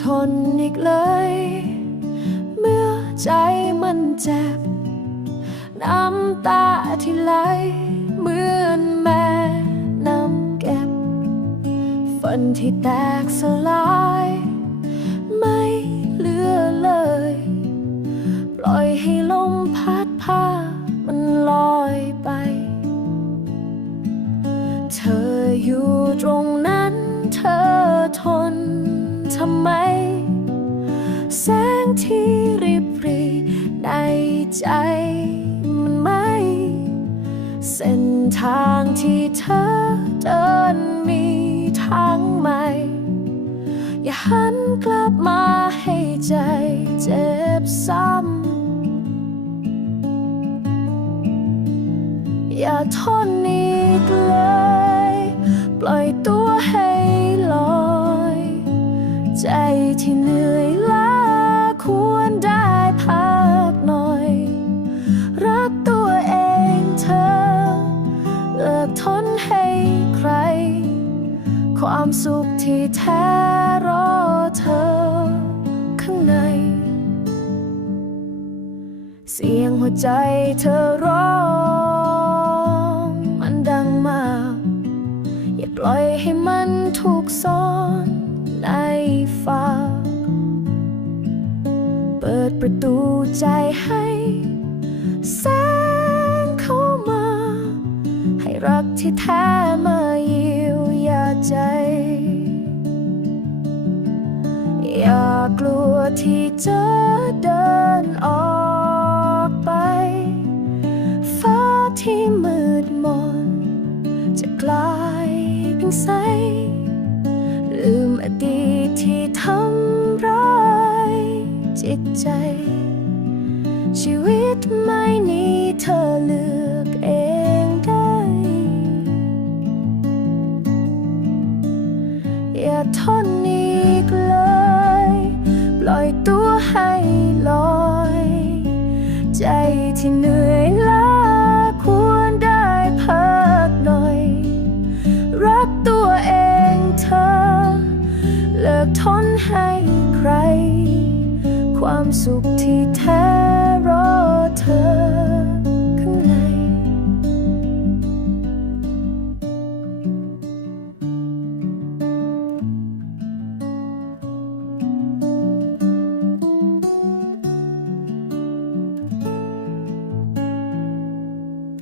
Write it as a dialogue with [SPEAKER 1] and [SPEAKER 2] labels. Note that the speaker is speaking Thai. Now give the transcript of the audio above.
[SPEAKER 1] ทนอีกเลย เมื่อใจมันเจ็บ น้ำตาที่ไหลเหมือนแม่น้ำเก็บ ฝันที่แตกสลาย ไม่เหลือเลย ปล่อยให้ลมพัดพามันลอยไป เธออยู่ตรงนั้นเธอทนำไม แสงที่ริบรีในใจมันไหม่เส้นทางที่เธอเดินมีทางใหม่ อย่าหันกลับมาให้ใจเจ็บซ้ำ อย่าทนอีกเลย ความสุขที่แท้รอเธอข้างใน เสียงหัวใจเธอร้องมันดังมาก อย่าปล่อยให้มันถูกซ่อนในฟ้า เปิดประตูใจให้แสงเข้ามา ให้รักที่แท้มาเยียวยา ใจ อย่ากลัวที่จะเดินออกไป ฟ้าที่มืดมน จะกลายเป็นใส ลืมอดีตที่ทำร้ายจิตใจ ชีวิตไม่นี้ อย่าทนอีกเลย ปล่อยตัวให้ลอย ใจที่เหนื่อยล้าควรได้พักหน่อย รักตัวเองเธอ เลิกทนให้ใคร ความสุขที่แท้รอเธอ